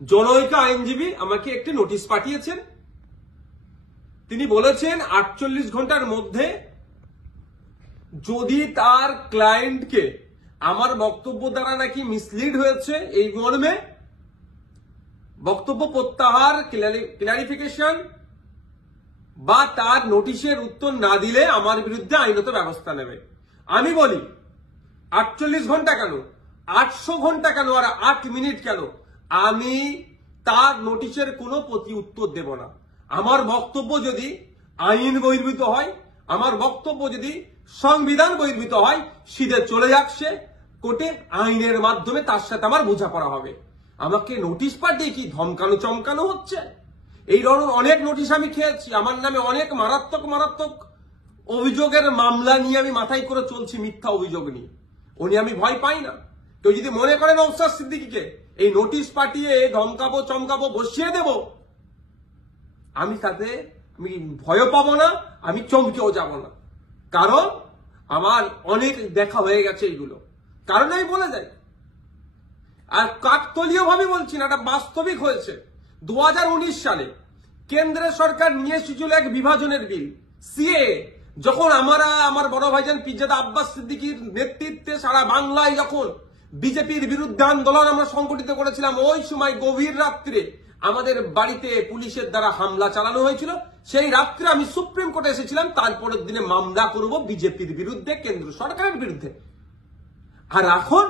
জনৈক আইনজীবী আমাকে একটি নোটিশ পাঠিয়েছেন। তিনি বলেছেন 48 ঘন্টার মধ্যে যদি তার ক্লায়েন্টকে আমার বক্তব্য দ্বারা নাকি মিসলিড হয়েছে এই মর্মে বক্তব্য প্রত্যাহার, ক্লারিফিকেশন বা তার নোটিশের উত্তর না দিলে আমার বিরুদ্ধে আইনত ব্যবস্থা নেবে। আমি বলি 48 ঘন্টা কেন, 800 ঘন্টা কেন, আর 8 মিনিট কেন, আমি তার নোটিশের কোনো প্রতি উত্তর দেব না। আমার বক্তব্য যদি আইন বহির্ভূত হয়, আমার বক্তব্য যদি সংবিধান বহির্ভূত হয়, সিধে চলে যাক সে কোর্টে, আইনের মাধ্যমে তার সাথে আমার বোঝাপড়া হবে। আমাকে নোটিশ পাঠিয়ে কি ধমকানো চমকানো হচ্ছে? এই ধরনের অনেক নোটিশ আমি খেয়েছি। আমার নামে অনেক মারাত্মক মারাত্মক অভিযোগের মামলা নিয়ে আমি মাথায় করে চলছি, মিথ্যা অভিযোগ নিয়ে। উনি আমি ভয় পাই না। কেউ যদি মনে করেন নওশাদ সিদ্দিকীকে এই নোটিশ পাঠিয়ে ধমকাবো চমকাবো বসিয়ে দেব, আমি তাতে আমি ভয় পাবো না, আমি চমকেও যাব না। কারণ আমার অনেক দেখা হয়ে গেছে এইগুলো। কারণ আমি বলে যাই, আর কাকতলীয় ভাবে বলছি না, এটা বাস্তবিক হয়েছে। 2019 সালে কেন্দ্রের সরকার নিয়ে এসেছিল এক বিভাজনের বিল, সিএএ। যখন আমার বড় ভাইজান পিরজাদা আব্বাস সিদ্দিকীর নেতৃত্বে সারা বাংলায় যখন বিজেপির বিরুদ্ধে আন্দোলন আমরা সংগঠিত করেছিলাম, ওই সময় গভীর রাত্রে আমাদের বাড়িতে পুলিশের দ্বারা হামলা চালানো হয়েছিল। সেই রাত্রে আমি সুপ্রিম কোর্টে এসেছিলাম, তারপরের দিনে মামলা করব বিজেপির বিরুদ্ধে, কেন্দ্র সরকারের বিরুদ্ধে। আর এখন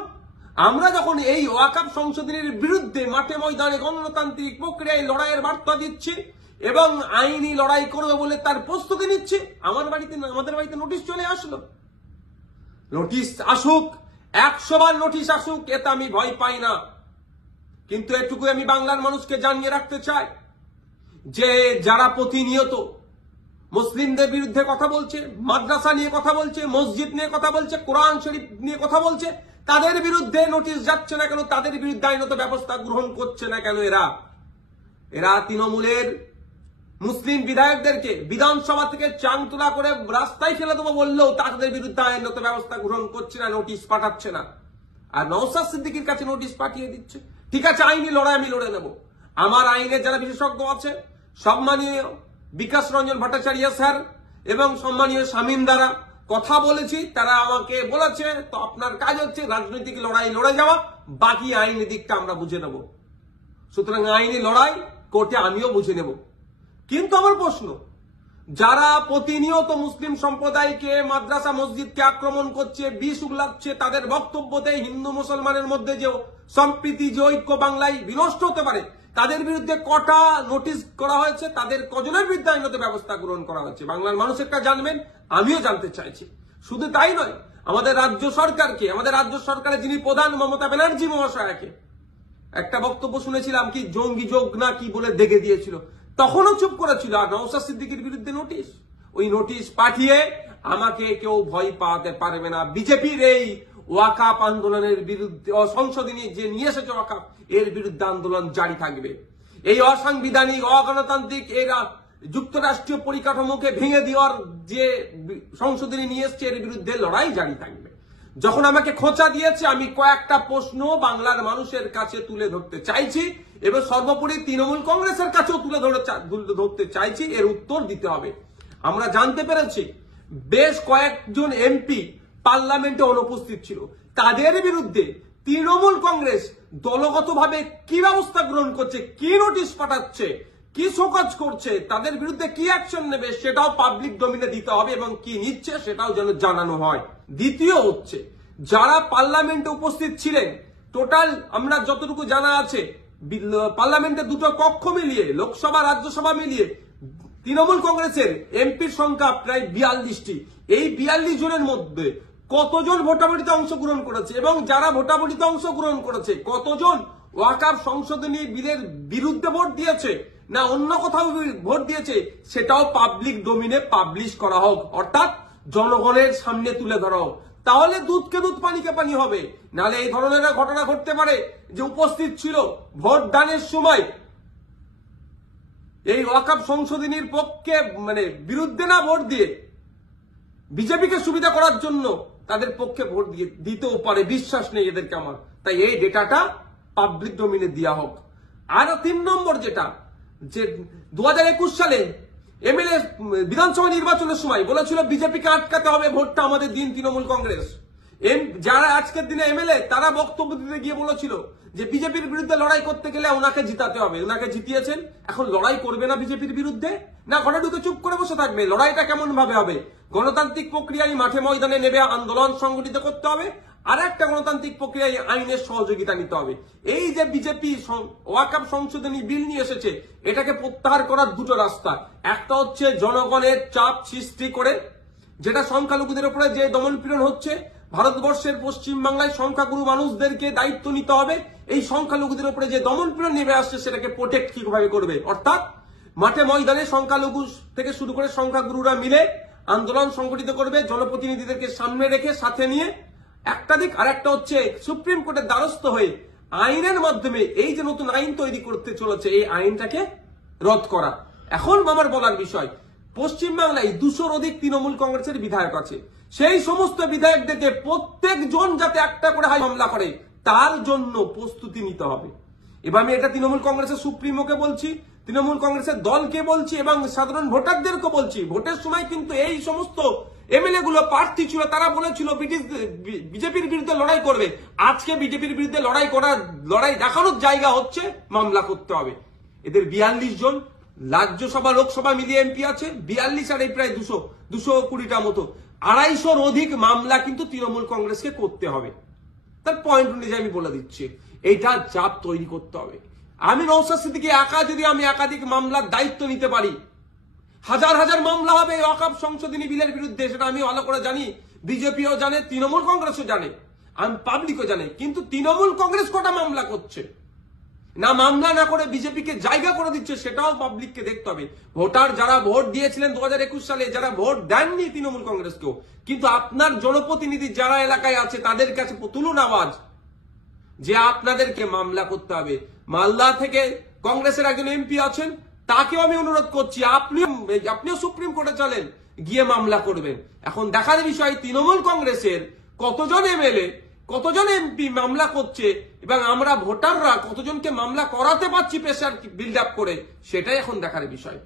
আমরা যখন এই ওয়াকফ সংশোধনের বিরুদ্ধে মাঠে ময়দানে গণতান্ত্রিক প্রক্রিয়ায় লড়াইয়ের বার্তা দিচ্ছি এবং আইনি লড়াই করবে বলে তার প্রস্তুতি নিচ্ছি, আমাদের বাড়িতে নোটিশ চলে আসলো। নোটিশ আসুক, 100 বার নোটিশ আসুক, এতে আমি ভয় পাই না। কিন্তু এটুকু আমি বাংলার মানুষকে জানিয়ে রাখতে চাই যে যারা প্রতিনিয়ত মুসলিমদের বিরুদ্ধে কথা বলছে, মাদ্রাসা নিয়ে কথা বলছে, মসজিদ নিয়ে কথা বলছে, কোরআন শরীফ নিয়ে কথা বলছে, তাদের বিরুদ্ধে নোটিশ যাচ্ছে না কেন, তাদের বিরুদ্ধে আইনত ব্যবস্থা গ্রহণ করছে না কেন? এরা তৃণমূলের মুসলিম বিধায়কদেরকে বিধানসভা থেকে চাংতলা করে রাস্তায় ফেলে দেবো বললেও তাদের বিরুদ্ধে আইনত ব্যবস্থা গ্রহণ করছে না, নোটিশ পাঠাচ্ছে না। আর নওশাদ সিদ্দিকীর কাছে নোটিশ পাঠিয়ে দিচ্ছে। ঠিক আছে, আইনি লড়াই আমি লড়ে নেব। আমার আইনের যারা বিশেষজ্ঞ আছে, সম্মানীয় বিকাশ রঞ্জন ভট্টাচার্য স্যার এবং সম্মানীয় শামীম দ্বারা কথা বলেছি, তারা আমাকে বলেছে তো আপনার কাজ হচ্ছে রাজনৈতিক লড়াই লড়ে যাওয়া, বাকি আইনি দিকটা আমরা বুঝে নেব। সুতরাং আইনি লড়াই কোর্টে আমিও বুঝে নেব। কিন্তু আমার প্রশ্ন, যারা প্রতিনিয়ত মুসলিম সম্প্রদায়কে, মাদ্রাসা মসজিদকে আক্রমণ করছে, বিষ উগলাচ্ছে, তাদের বক্তব্যতে হিন্দু মুসলমানের মধ্যে যে সম্প্রীতি, যে ঐক্য বাংলায় বিনষ্ট হতে পারে, তাদের বিরুদ্ধে কটা নোটিশ করা হয়েছে, তাদের কজনের বিরুদ্ধে আইনত ব্যবস্থা গ্রহণ করা হয়েছে, বাংলার মানুষেরটা জানবেন, আমিও জানতে চাইছি। শুধু তাই নয়, আমাদের রাজ্য সরকারকে, আমাদের রাজ্য সরকারের যিনি প্রধান মমতা ব্যানার্জি মহাশয়াকে একটা বক্তব্য শুনেছিলাম, কি জঙ্গি যোগ না কি বলে দেখে দিয়েছিল, তখনও চুপ করেছিল। আর নওশাদ সিদ্দিকীর বিরুদ্ধে নোটিশ, ওই নোটিশ পাঠিয়ে আমাকে কেউ ভয় পাওয়াতে পারবে না। বিজেপির এই ওয়াকফ আন্দোলনের বিরুদ্ধে, সংশোধনী যে নিয়ে এসেছে ওয়াকফ, এর বিরুদ্ধে আন্দোলন জারি থাকবে। এই অসাংবিধানিক, অগণতান্ত্রিক এরা যুক্তরাষ্ট্রীয় পরিকাঠামোকে ভেঙে দেওয়ার যে সংশোধনী নিয়ে এসছে, এর বিরুদ্ধে লড়াই জারি থাকবে। যখন আমাকে খোঁচা দিয়েছে, আমি কয়েকটা প্রশ্ন বাংলার মানুষের কাছে তুলে ধরতে চাইছি এবং সর্বোপরি তৃণমূল কংগ্রেসের কাছেও তুলে ধরতে চাইছি, এর উত্তর দিতে হবে। আমরা জানতে পেরেছি বেশ কয়েকজন এমপি পার্লামেন্টে অনুপস্থিত ছিল, তাদের বিরুদ্ধে তৃণমূল কংগ্রেস দলগতভাবে কি ব্যবস্থা গ্রহণ করছে, কি নোটিশ পাঠাচ্ছে, কি শোকজ করছে, তাদের বিরুদ্ধে কি অ্যাকশন নেবে, সেটাও পাবলিক ডোমিনে দিতে হবে এবং কি নিচ্ছে সেটাও যেন জানানো হয়। দ্বিতীয় হচ্ছে, যারা পার্লামেন্টে উপস্থিত ছিলেন, টোটাল আমরা যতটুকু জানা আছে, পার্লামেন্টে দুটো কক্ষ মিলিয়ে, লোকসভা রাজ্যসভা মিলিয়ে তৃণমূল কংগ্রেসের এমপির সংখ্যা প্রায় 42টি। এই 42 জনের মধ্যে কতজন ভোটাভুটিতে অংশগ্রহণ করেছে এবং যারা ভোটাভুটিতে অংশগ্রহণ করেছে কতজন ওয়াকফ সংশোধনী বিলের বিরুদ্ধে ভোট দিয়েছে না অন্য কোথাও ভোট দিয়েছে, সেটাও পাবলিক ডোমিনে পাবলিশ করা হোক, অর্থাৎ জনগণের সামনে তুলে ধরা হোক। তাহলে দুধকে দুধ, পানিকে পানি হবে। নাহলে এই ধরনের ঘটনা ঘটতে পারে যে উপস্থিত ছিল ভোট দানের সময় এই ওয়াকফ সংশোধনীর পক্ষে, বিরুদ্ধে না ভোট দিয়ে বিজেপিকে সুবিধা করার জন্য তাদের পক্ষে ভোট দিতেও পারে, বিশ্বাস নেই এদেরকে আমার। তাই এই ডেটাটা পাবলিক ডোমিনে দেওয়া হোক। আর 3 নম্বর যেটা, যে 2021 সালে এমএলএ বিধানসভা নির্বাচনের সময় বলেছিল বিজেপিকে আটকাতে হবে, ভোটটা আমাদের দিন তৃণমূল কংগ্রেস। যারা আজকের দিনে এমএলএ তারা বক্তব্য দিতে গিয়ে বলেছিল যে বিজেপির বিরুদ্ধে লড়াই করতে গেলে ওনাকে জিতাতে হবে, ওনাকে জিতিয়েছেন। এখন লড়াই করবে না বিজেপির বিরুদ্ধে, না ঘরে ঢুকে চুপ করে বসে থাকবে? লড়াইটা কেমন ভাবে হবে? গণতান্ত্রিক প্রক্রিয়ায় মাঠে ময়দানে নেবে, আন্দোলন সংগঠিত করতে হবে, আর একটা গণতান্ত্রিক প্রক্রিয়ায় আইনের সহযোগিতা নিতে হবে। এই যে বিজেপি ওয়াকফ সংশোধনী বিল নিয়ে এসেছে, এটাকে প্রত্যাহার করার দুটো রাস্তা। একটা হচ্ছে জনগণের চাপ সৃষ্টি করে, যেটা সংখ্যালঘুদের উপরে যে দমনপীড়ন হচ্ছে, ভারতবর্ষের পশ্চিম বাংলায় সংখ্যাগুরু মানুষদেরকে দায়িত্ব নিতে হবে। এই সংখ্যালঘুদের উপরে যে দমনপীড়ন নেমে আসছে সেটাকে প্রোটেক্ট কিভাবে করবে, অর্থাৎ মাঠে ময়দানে সংখ্যালঘু থেকে শুরু করে সংখ্যাগুরুরা মিলে আন্দোলন সংগঠিত করবে, জনপ্রতিনিধিদেরকে সামনে রেখে সাথে নিয়ে একটা দিক। আর একটা হচ্ছে সুপ্রিম কোর্টের দ্বারস্থ হয়ে আইনের মাধ্যমে এই যে নতুন আইন তৈরি করতে চলেছে, এই আইনটাকে রদ করা। এখন আমার বলার বিষয়, পশ্চিমবাংলায় 200-র অধিক তৃণমূল কংগ্রেসের বিধায়ক আছে। সেই সমস্ত বিধায়কদেরকে প্রত্যেকজন যাতে একটা করে মামলা করে তার জন্য প্রস্তুতি নিতে হবে। এবার আমি এটা তৃণমূল কংগ্রেসের সুপ্রিমোকে বলছি, তৃণমূল কংগ্রেসের দলকে বলছি এবং সাধারণ ভোটারদেরকে বলছি। ভোটের সময় কিন্তু এই সমস্ত এমএলএ গুলো প্রার্থী ছিল, তারা বলেছিল বিজেপির বিরুদ্ধে লড়াই করবে। আজকে বিজেপির বিরুদ্ধে লড়াই দেখানোর জায়গা হচ্ছে মামলা করতে হবে। এদের 42 জন রাজ্যসভা লোকসভা মিলিয়ে এমপি আছে, 42 আর এই প্রায় 220টা মতো, 250-র অধিক মামলা কিন্তু তৃণমূল কংগ্রেসকে করতে হবে। তার পয়েন্ট অনুযায়ী আমি বলে দিচ্ছি, এইটা চাপ তৈরি করতে হবে। আমি নওশাদ সিদ্দিকী একা যদি আমি একাধিক মামলার দায়িত্ব নিতে পারি, হাজার হাজার মামলা হবে ওয়াকফ সংশোধনী বিলের বিরুদ্ধে, সেটা আমি ভালো করে জানি, বিজেপিও জানে, তৃণমূল কংগ্রেসও জানে, আমি পাবলিকও জানে। কিন্তু তৃণমূল কংগ্রেস কটা মামলা করছে, না মামলা না করে বিজেপিকে জায়গা করে দিচ্ছে, সেটাও পাবলিককে দেখতে হবে। ভোটার যারা ভোট দিয়েছিলেন 2021 সালে, যারা ভোট দেননি তৃণমূল কংগ্রেসকেও, কিন্তু আপনার জনপ্রতিনিধি যারা এলাকায় আছে তাদের কাছে তুলুন আওয়াজ যে আপনাদেরকে মামলা করতে হবে। মালদা থেকে কংগ্রেসের একজন এমপি আছেন, তাকেও আমি অনুরোধ করছি আপনিও সুপ্রিম কোর্টে চলেন, গিয়ে মামলা করবেন। এখন দেখার বিষয় তৃণমূল কংগ্রেসের কতজন এমএলএ কতজন এমপি মামলা করছে এবং আমরা ভোটাররা কতজনকে মামলা করাতে পারছি প্রেসার বিল্ড আপ করে, সেটাই এখন দেখার বিষয়।